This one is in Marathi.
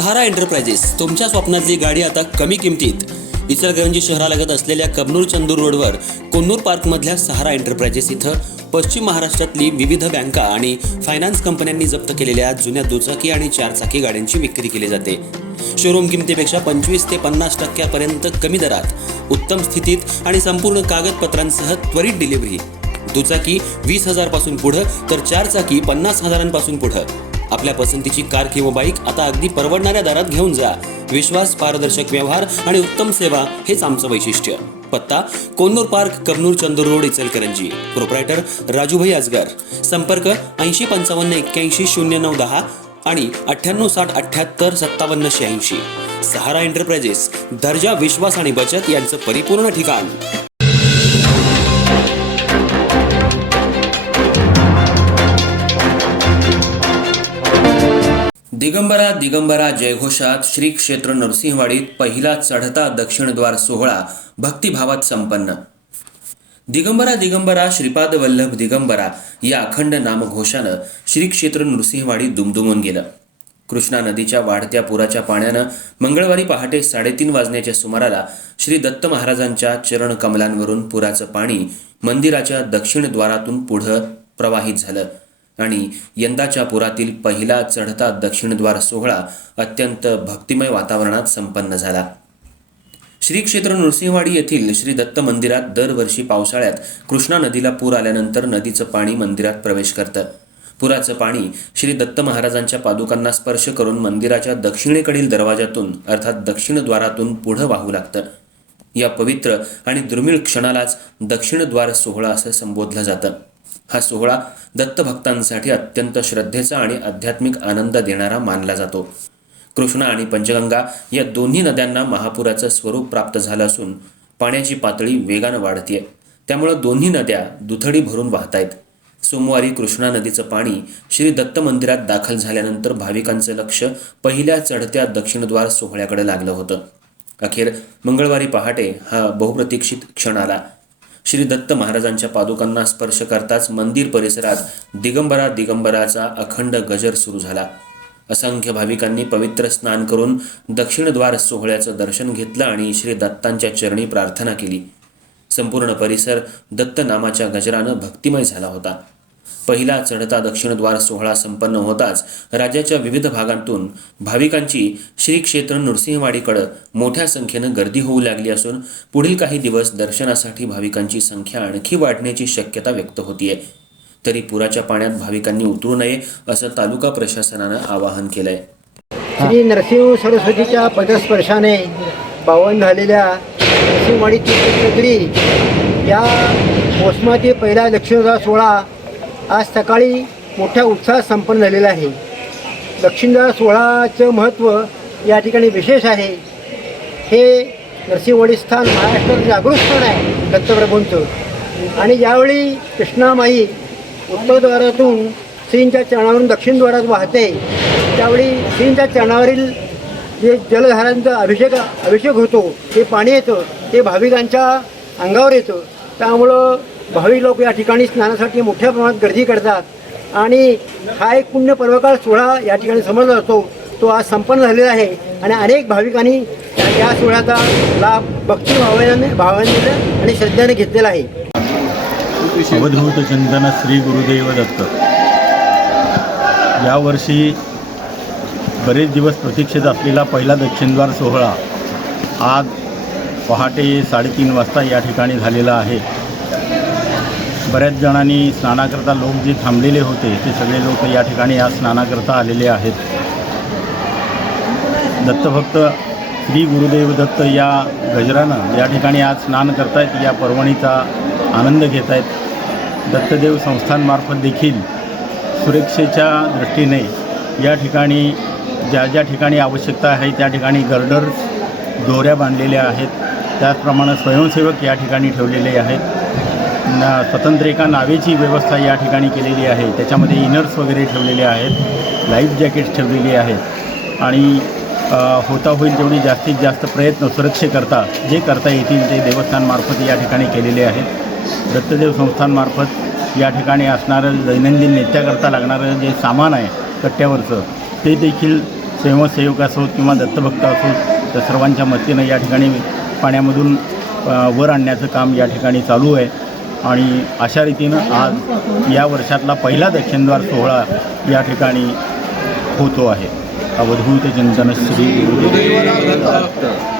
सहारा एंटरप्राइजेस तुमच्या स्वप्नातली गाडी आता कमी किमतीत. इचलकरंजी शहरालगत असलेल्या कबनूर चंदूर रोडवर कोन्नूर पार्कमधल्या सहारा एंटरप्राइजेस इथं पश्चिम महाराष्ट्रातली विविध बँका आणि फायनान्स कंपन्यांनी जप्त केलेल्या जुन्या दुचाकी आणि चारचाकी गाड्यांची विक्री केली जाते. शोरूम किमतीपेक्षा 25 ते 50% कमी दरात, उत्तम स्थितीत आणि संपूर्ण कागदपत्रांसह त्वरित डिलिव्हरी. दुचाकी 20,000 पासून पुढं तर चारचाकी 50,000 पुढं. आपल्या पसंतीची कार किंवा बाईक आता अगदी परवडणाऱ्या दरात घेऊन जा. विश्वास, पारदर्शक व्यवहार आणि उत्तम सेवा हेच आमचं वैशिष्ट्य. पत्ता Konnur park, Kabnur Chandur road, Ichalkaranji. Proprietor Rajubhai Ajgar. संपर्क 8055810910 आणि 9860785786. सहारा एंटरप्राइजेस, दर्जा, विश्वास आणि बचत यांचं परिपूर्ण ठिकाण. दिगंबरा दिगंबरा जयघोषात श्री क्षेत्र नृसिंहवाडीत पहिला चढता दक्षिणद्वार सोहळा भक्तिभावात संपन्न. दिगंबरा दिगंबरा श्रीपाद वल्लभ दिगंबरा या अखंड नामघोषानं श्री क्षेत्र नृसिंहवाडी दुमदुमून गेलं. कृष्णा नदीच्या वाढत्या पुराच्या पाण्यानं मंगळवारी पहाटे 3:30 वाजण्याच्या सुमाराला श्री दत्त महाराजांच्या चरण कमलांवरून पुराचं पाणी मंदिराच्या दक्षिण द्वारातून पुढं प्रवाहित झालं आणि यंदाच्या पुरातील पहिला चढता दक्षिणद्वार सोहळा अत्यंत भक्तिमय वातावरणात संपन्न झाला. श्री क्षेत्र नृसिंहवाडी येथील श्री दत्त मंदिरात दरवर्षी पावसाळ्यात कृष्णा नदीला पूर आल्यानंतर नदीचं पाणी मंदिरात प्रवेश करतं. पुराचं पाणी श्री दत्त महाराजांच्या पादुकांना स्पर्श करून मंदिराच्या दक्षिणेकडील दरवाजातून अर्थात दक्षिणद्वारातून पुढं वाहू लागतं. या पवित्र आणि दुर्मिळ क्षणालाच दक्षिणद्वार सोहळा असं संबोधलं जातं. हा सोहळा दत्त भक्तांसाठी अत्यंत श्रद्धेचा आणि आध्यात्मिक आनंद देणारा मानला जातो. कृष्णा आणि पंचगंगा या दोन्ही नद्यांना महापुराचं स्वरूप प्राप्त झालं असून पाण्याची पातळी वेगानं वाढतेय. त्यामुळं दोन्ही नद्या दुथडी भरून वाहतायत. सोमवारी कृष्णा नदीचं पाणी श्री दत्त मंदिरात दाखल झाल्यानंतर भाविकांचं लक्ष पहिल्या चढत्या दक्षिणद्वार सोहळ्याकडे लागलं होतं. अखेर मंगळवारी पहाटे हा बहुप्रतीक्षित क्षण आला. श्री दत्त महाराजांच्या पादुकांना स्पर्श करताच मंदिर परिसरात दिगंबरा दिगंबराचा अखंड गजर सुरू झाला. असंख्य भाविकांनी पवित्र स्नान करून दक्षिणद्वार सोहळ्याचं दर्शन घेतलं आणि श्री दत्तांच्या चरणी प्रार्थना केली. संपूर्ण परिसर दत्त नामाच्या गजरानं भक्तिमय झाला होता. पहिला चढता दक्षिणद्वार सोहळा संपन्न होताच राज्याच्या विविध भागांतून भाविकांची श्री क्षेत्र नृसिंहवाडीकडे मोठ्या संख्येनं गर्दी होऊ लागली असून पुढील काही दिवस दर्शनासाठी भाविकांची संख्या आणखी वाढण्याची शक्यता व्यक्त होतीये. तरी पुराच्या पाण्यात भाविकांनी उतरू नये असं तालुका प्रशासनानं आवाहन केलंय. श्री नरसिंह सरस्वतीच्या पदस्पर्शाने पावन झालेल्या नरसिंहवाडी तीर्थक्षेत्री या मोसमातील पहिला दक्षिणद्वार सोहळा आज सकाळी मोठ्या उत्साहात संपन्न झालेला आहे. दक्षिणद्वार सोहळाचं महत्त्व या ठिकाणी विशेष आहे. हे नरसिंहवाडी स्थान महाराष्ट्रात जागृत स्थान आहे दत्तप्रभूंचं. आणि ज्यावेळी कृष्णामाई उत्तरद्वारातून श्रींच्या चरणावरून दक्षिणद्वारात वाहते त्यावेळी श्रींच्या चरणावरील जे जलधारांचा अभिषेक होतो, ते पाणी येतं, ते भाविकांच्या अंगावर येतं. त्यामुळं भाविक लोक या ठिकाणी स्नानासाठी मोठ्या प्रमाणात गर्दी करतात आणि हा एक पुण्य पर्वकाळ सोहळा या ठिकाणी समजला जातो. तो आज संपन्न झालेला आहे आणि अनेक भाविकांनी या सोहळ्याचा लाभ भावाने आणि श्रद्धेने घेतलेला आहे. अवधूत चिंतन श्री गुरुदेव दत्त. यावर्षी बरेच दिवस प्रतीक्षित असलेला पहिला दक्षिणद्वार सोहळा आज पहाटे 3:30 वाजता या ठिकाणी झालेला आहे. बऱ्याच जणांनी स्नानाकरता लोक जे थांबलेले होते ते सगळे लोक या ठिकाणी आज स्नानाकरता आलेले आहेत. दत्तभक्त श्री गुरुदेव दत्त या गजरानं या ठिकाणी आज स्नान करतायत, या पर्वणीचा आनंद घेत आहेत. दत्तदेव संस्थांमार्फत देखील सुरक्षेच्या दृष्टीने या ठिकाणी ज्या ठिकाणी आवश्यकता आहे त्या ठिकाणी गर्डर्स, दोऱ्या बांधलेल्या आहेत. त्याचप्रमाणे स्वयंसेवक या ठिकाणी ठेवलेले आहेत. स्वतंत्र एका नावेची व्यवस्था या ठिकाणी केलेली आहे. त्याच्यामध्ये इनर्स वगैरे ठेवलेले आहेत, लाईफ जॅकेट्स ठेवलेली आहेत आणि होता होईल तेवढी जास्तीत जास्त प्रयत्न सुरक्षेकरता जे करता येतील ते देवस्थानमार्फत या ठिकाणी केलेले आहेत. दत्तदेव संस्थांमार्फत या ठिकाणी असणारं दैनंदिन नित्याकरता लागणारं जे सामान आहे कट्ट्यावरचं ते देखील स्वयंसेवक असोत किंवा दत्तभक्त असोत तर सर्वांच्या मदतीनं या ठिकाणी पाण्यामधून वर आणण्याचं काम या ठिकाणी चालू आहे आणि अशा रीतीनं आज या वर्षातला पहिला दक्षिणद्वार सोहळा या ठिकाणी होतो आहे. अवधूत चिंतन श्री गुरुदेव दत्त.